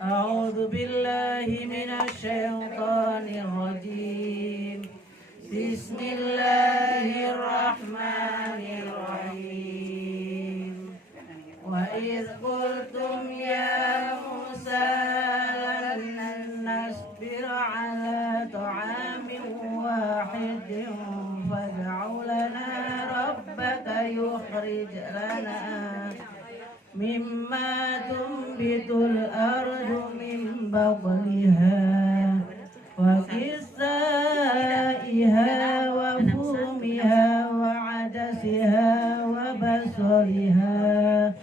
أعوذ بالله من الشيطان الرجيم. بسم الله الرحمن الرحيم. وإذ قلتم يا موسى لن نصبر على طعام واحد فادع لنا ربك يخرج لنا مما تنبت الأرض من بقلها وكسائها وفومها وعدسها وبصلها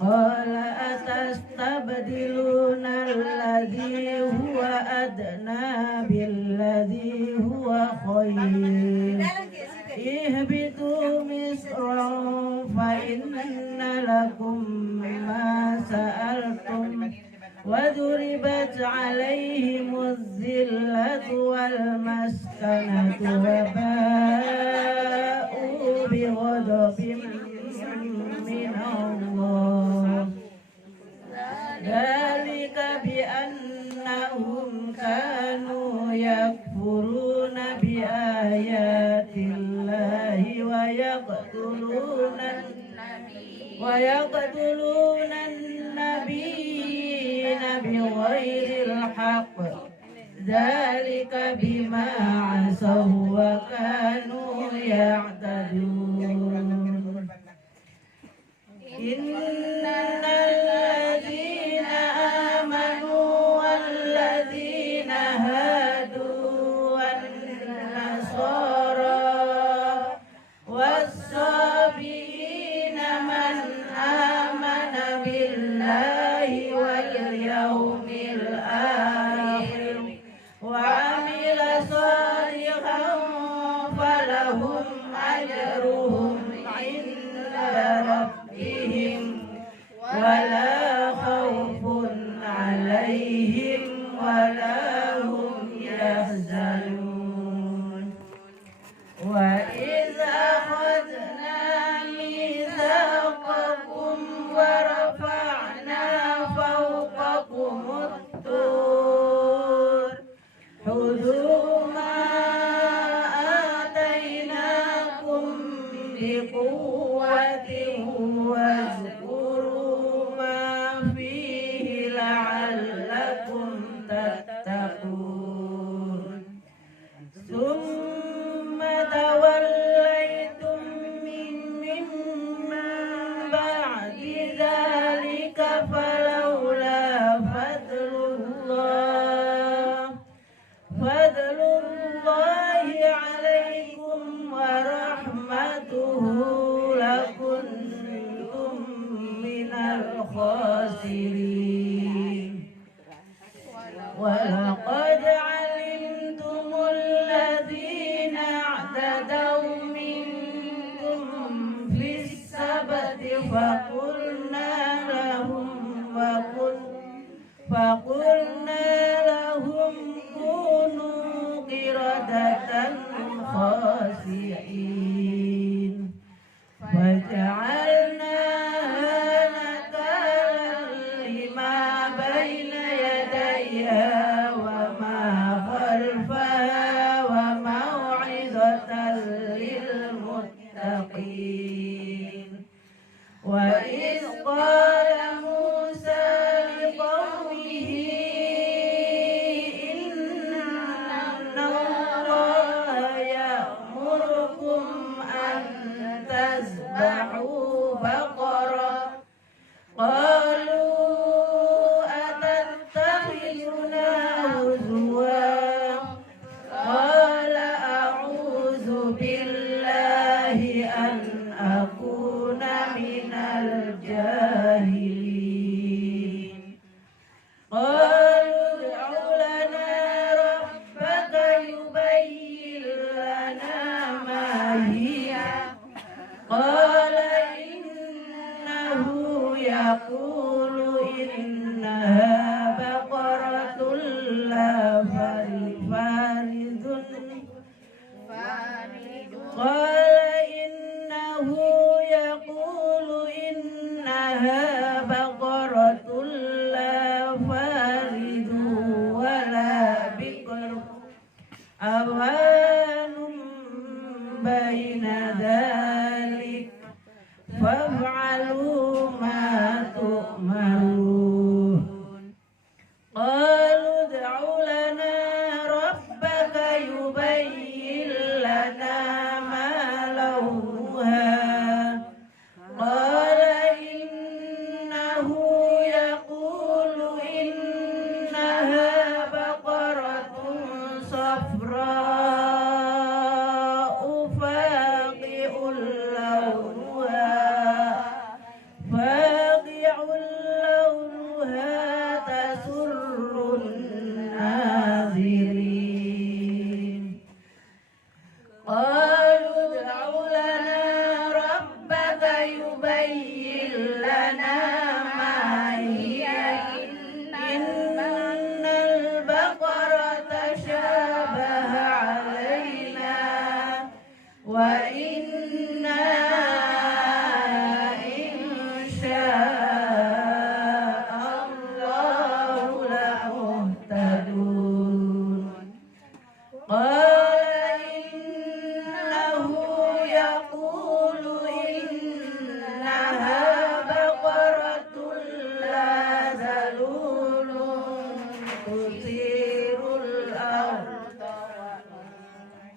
قال أتستبدلون الذي هو أدنى بالذي هو خير اهبطوا مصرا فإن لكم ما سألتم وضربت عليهم الذلة والمسكنة وباءوا بغضب من الله ذلك بأنهم كانوا يكفرون بآيات الله ويقتلون النبيين بغير الحق ذلك بما عصوا وكانوا يعتدون إن الذين آمنوا والذين هادوا والنصارى والصابئين من آمن بالله واليوم الآخر وعمل صالحا فلهم أجرهم عند ربهم ولا خوف عليهم ولا هم يحزنون وإذ أخذنا ميثاقكم ورفعنا فوقكم الطور خذوا ما آتيناكم بقوة واذكروا ما فيه لعلكم تتقون ثم توليتم من بعد ذلك فلولا فضل الله عليكم ورحمته لكنتم من الخاسرين ولقد علمتم الذين اعتدوا منكم في السبت فقلنا لهم كونوا قردة خاسئين فجعلناها نكالا لما بين يديها وما خلفها وموعظة للمتقين وإذ قال موسى لقومه إن الله يأمركم أن تذبحوا بقرة قالوا أتتخذنا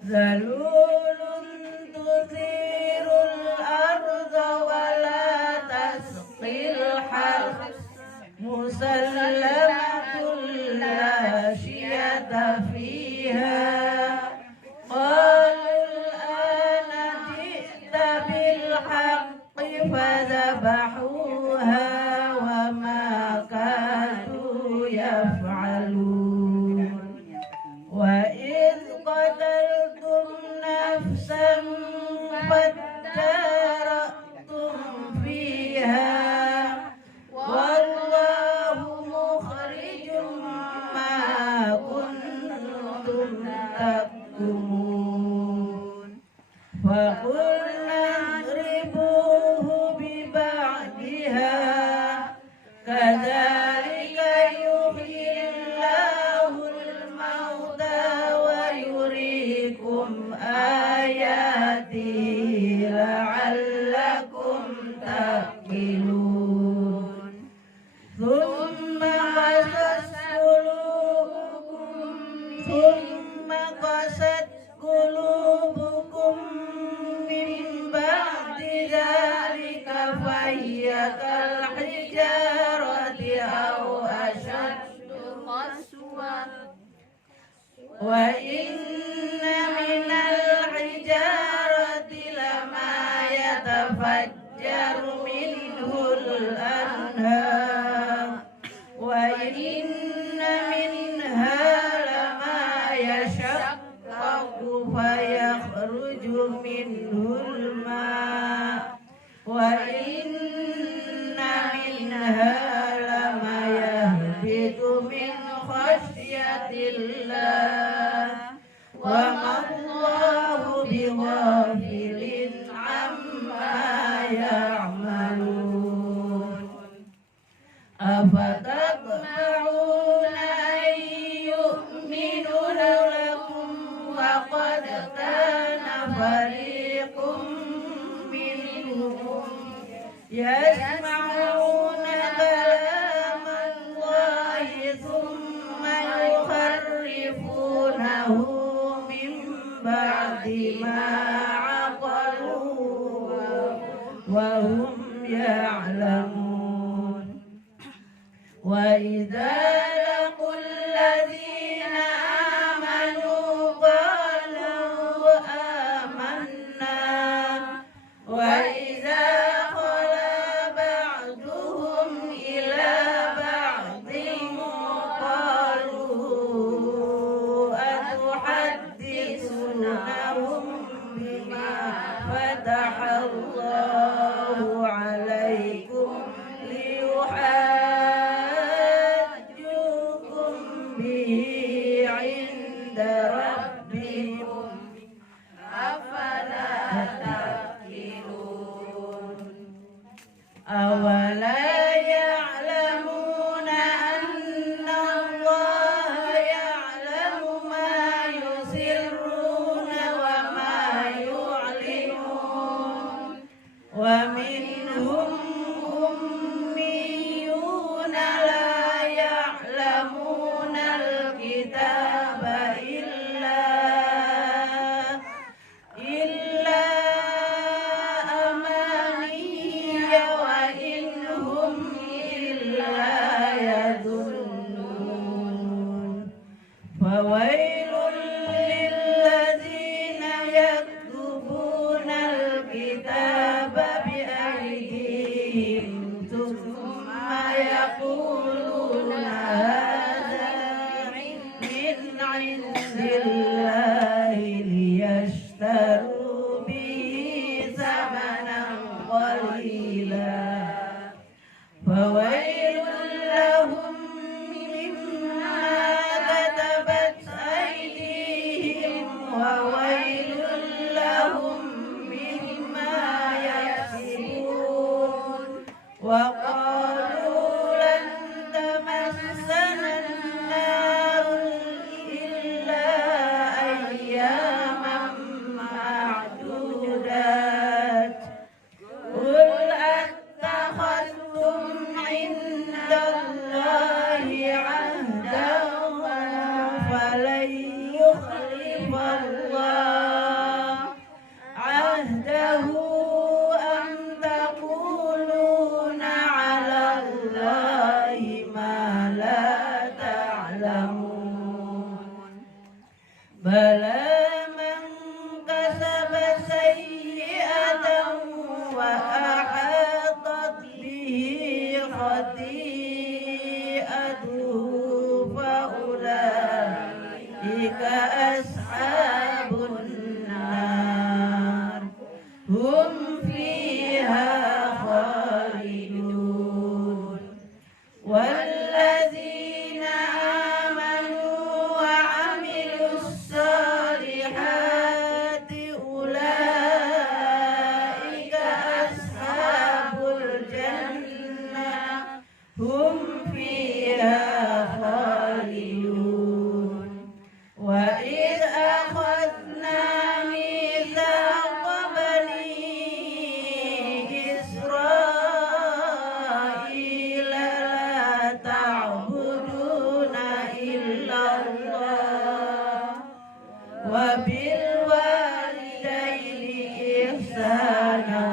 ذلول تثير الأرض ولا تسقي الحرث مسلمة لا شية فيها قالوا الآن جئت بالحق فذبحوها وما كانوا يفعلون وإذ قتلتم نفسا فادارأتم فيها والله مخرج ما كنتم تكتمون فقلنا اضربوه ببعضها كذلك يحيي الله الموتى ويريكم آياته لعلكم تعقلون ثم قست قلوبكم من بعد ذلك فهي كالحجارة أو أشد قسوة وإن من الحجارة لما يتفجر منه الأنهار وإن منها لما يشقق فيخرج منه الماء وإن منها لما يهبط من خشية الله وما الله بغافل عما يعملون أفتطمعون أن يؤمنوا لكم وقد كان فريق منهم يسمعون كلام الله ثم يحرفونه من بعد ما عقلوه وهم يعلمون وإذا لقوا الذين آمنوا قالوا آمنا وإذا خلا بعضهم إلى بعض قالوا أتحدثونهم بما فتح الله عليكم ليحاجوكم به عند ربكم أفلا تعقلون أولا يعلمون أن الله يعلم ما يسرون وما يعلنون ومنهم أميون لا يعلمون الكتاب إلا أماني وإن هم إلا يظنون فويل للذين يكتبون الكتاب بأيديهم ثم يقولون هذا من عند الله ليشتروا به ثمنا قليلا فويل لهم مما كتبت أيديهم والذين آمنوا وعملوا الصالحات أولئك أصحاب الجنة هم فيها خالدون وإذ أخذنا ميثاق بني إسرائيل لا تعبدون إلا الله وبالوالدين إحسانا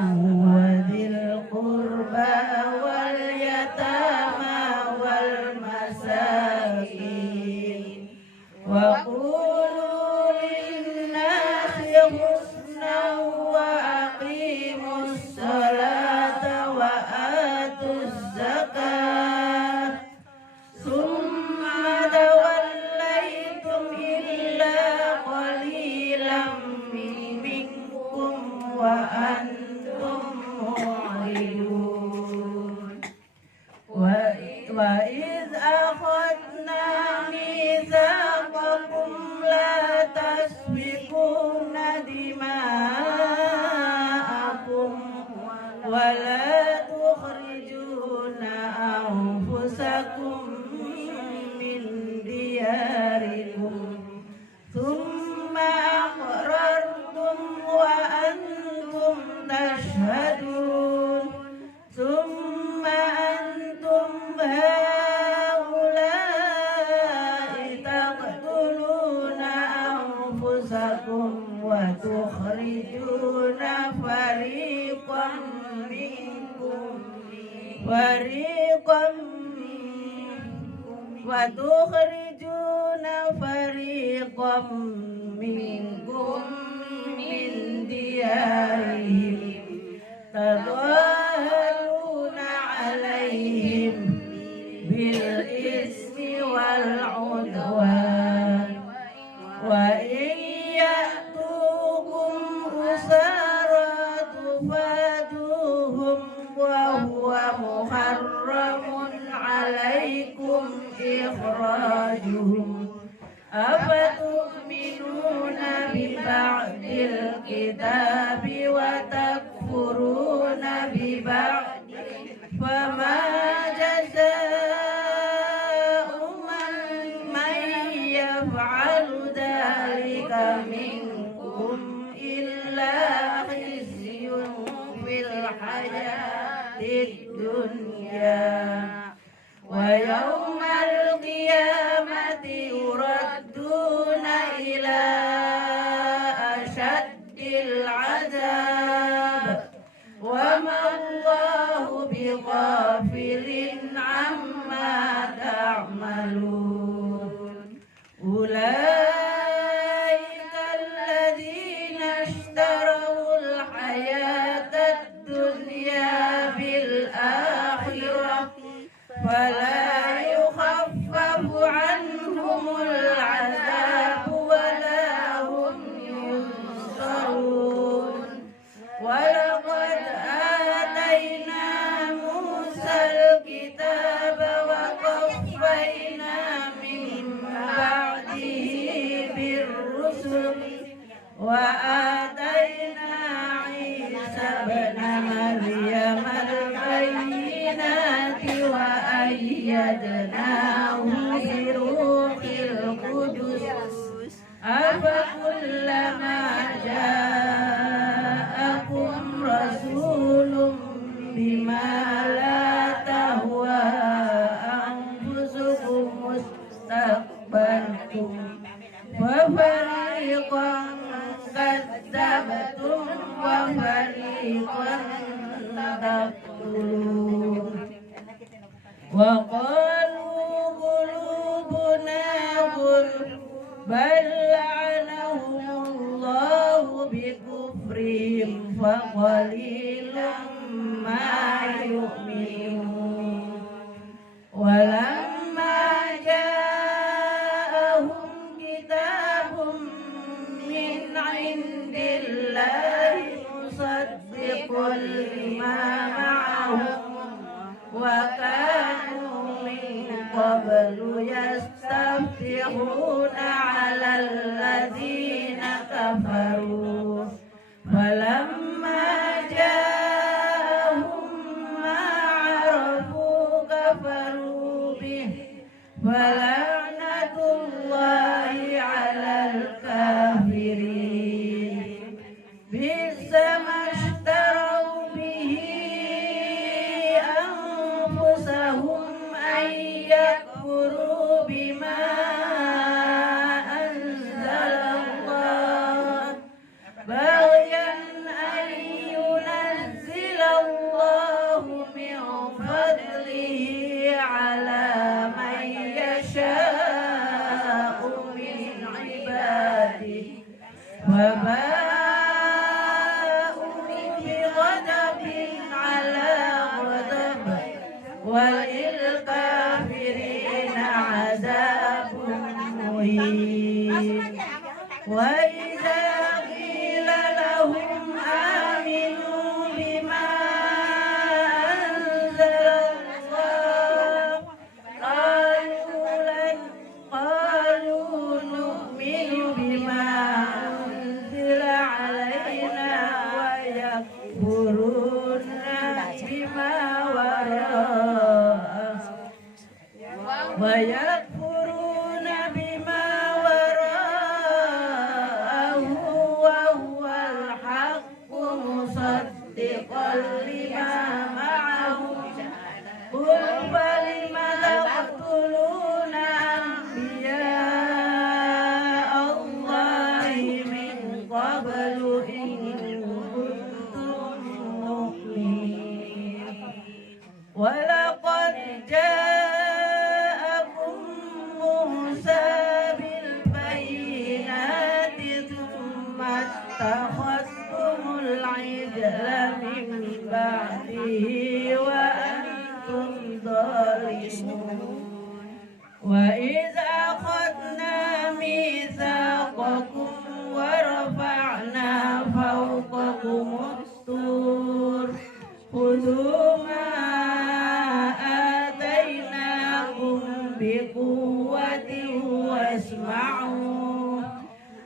وذي القربى واليتامى والمساكين وقولوا للناس حسنا وأقيموا الصلاة وآتوا الزكاة ثم توليتم إلا قليلا منكم وأنتم معرضون وإذ أخذنا ميثاقكم لا تسفكون دماءكم ولا تخرجون أنفسكم من دياركم ثم أقررتم وأنتم تشهدون ثم أنتم هؤلاء تقتلون أنفسكم وتخرجون فريقا منكم من ديارهم تظاهرون عليهم بالإثم والعدوان وإن يأتوكم أسارى تفادوهم وهو محرم عليكم إخراجهم أفتؤمنون ببعض الكتاب وتكفرون ببعض فما جزاء من يفعل ذلك منكم إلا خزي في الحياة الدنيا ويوم القيامة يردون إلى أشد العذاب وما الله بغافل عما تعملون أولئك الذين اشتروا الحياة الدنيا بالآخرة فلا يخفف عنهم العذاب ولا هم ينصرون ولقد آتينا موسى الكتاب وقفينا من بعده بالرسل وآتينا عيسى ابن مريم البينات وأيدناه بروح القدس أفكلما جاءكم رسول بما لا تهوى أنفسكم استكبرتم ففريقا كذبتم وفريقا تقتلون وقالوا قلوبنا غلف بل لعنهم الله بكفرهم فقليلا ما يؤمنون ولما جاءهم كتاب من عند الله مصدق لما معهم وكانوا من يستفتحون على الذين كفروا فلما جاءهم ما عرفوا كفروا به فلعنة الله على الكافرين بئس ما اشتروا به أنفسهم أن يكفروا بما أنزل الله بغيا أن ينزل الله من فضله على من يشاء من عباده فباءوا بغضب على غضب وللكافرين عذاب مهين وإذا قيل لهم آمنوا بما أنزل الله قالوا نؤمن بما أنزل علينا ويكفرون بما وراءه وهو الحق مصدقا لما معهم قل فلم تقتلون أنبياء الله من قبل إن كنتم مؤمنين ولقد جاءكم موسى بالبينات ثم اتخذتم العجل من بعده وأنتم ظالمون وإذ أخذنا ميثاقكم ورفعنا فوقكم الطور خذوا ما آتيناكم بقوة واسمعوا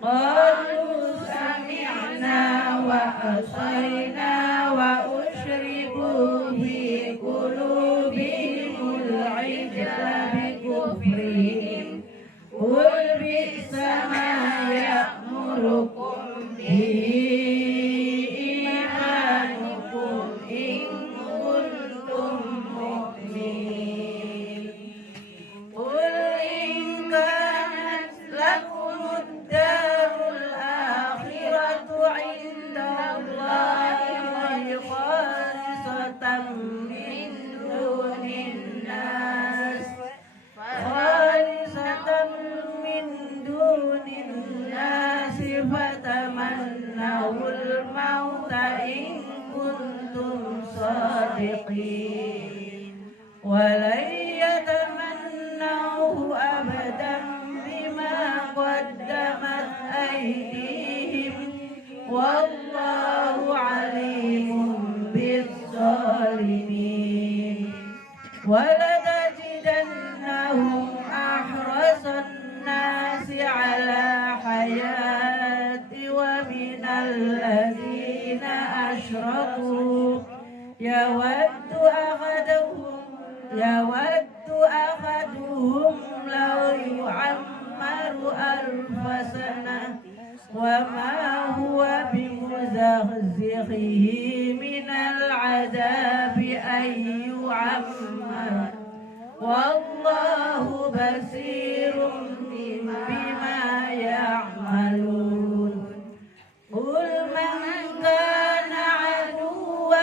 قالوا سمعنا وعصينا وأشربوا في قلوبهم العجل بكفرهم قل بئس ما يأمركم به إيمانكم إن كنتم مؤمنين قل إن كانت لكم الدار الآخرة عند الله خالصة من دون الناس فتمنوا الموت إن كنتم صادقين ولن يتمنوه أبدا بما قدمت أيديهم والله عليم بالظالمين ولتجدنهم أحرص الناس على حياة ومن الذين أشركوا يود أحدهم لو يعمر 1000 سنة وما هو بمزحزحه من العذاب أن يعمر والله بصير بما يعملون قل من كان عدوا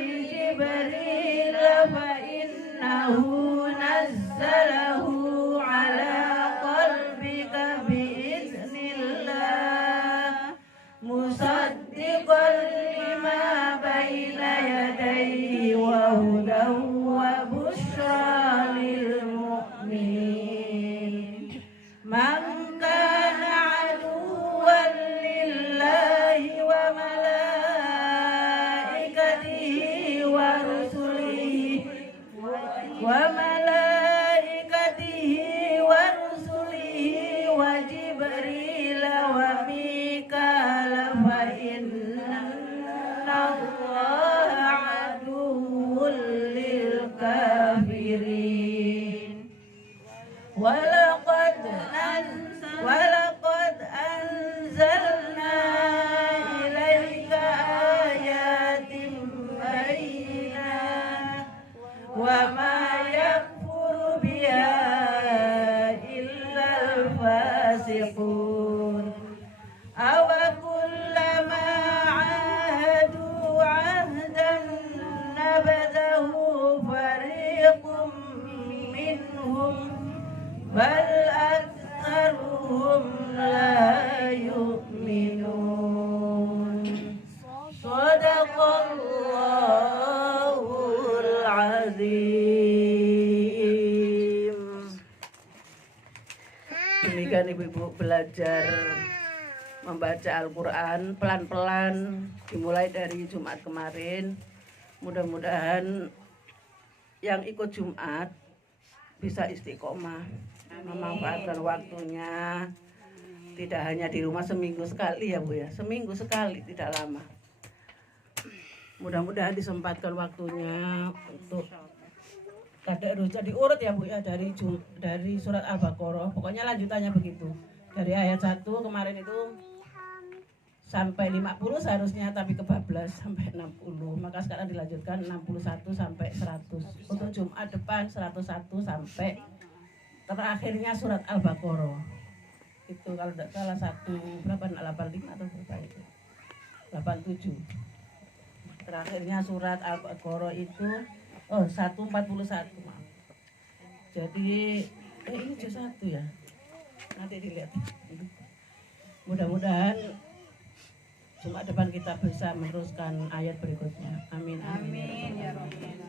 لجبريل فإنه نزله على قلبك بإذن الله مصدقا لما بين يديه وهدى وبشرى للمؤمنين من كان ولقد أنزلنا إليك آيات بينات وما يكفر بها إلا الفاسقون أوكلما عاهدوا عهدا نبذه فريق منهم بل أكثرهم لا يؤمنون صدق الله العظيم. Demikian ibu-ibu belajar membaca Al-Quran pelan-pelan dimulai dari Jumat kemarin. Mudah-mudahan yang ikut Jumat bisa istiqomah, memanfaatkan waktunya, tidak hanya di rumah seminggu sekali ya Bu ya, seminggu sekali tidak lama. Mudah-mudahan disempatkan waktunya untuk tadarus. Jadi urut ya Bu ya dari surat Al-Baqarah, pokoknya lanjutannya begitu. Dari ayat 1 kemarin itu sampai 50 seharusnya, tapi kebablas sampai 60. Maka sekarang dilanjutkan 61 sampai 100. Untuk Jumat depan 101 sampai terakhirnya surat Al-Baqarah. Itu kalau tidak salah 85 atau berapa itu? 87. Terakhirnya surat Al-Baqarah itu 141. Jadi ini juz 1 ya. Nanti dilihat. Mudah-mudahan Jumat depan kita bisa meneruskan ayat berikutnya. Amin. Amin ya Rabbi.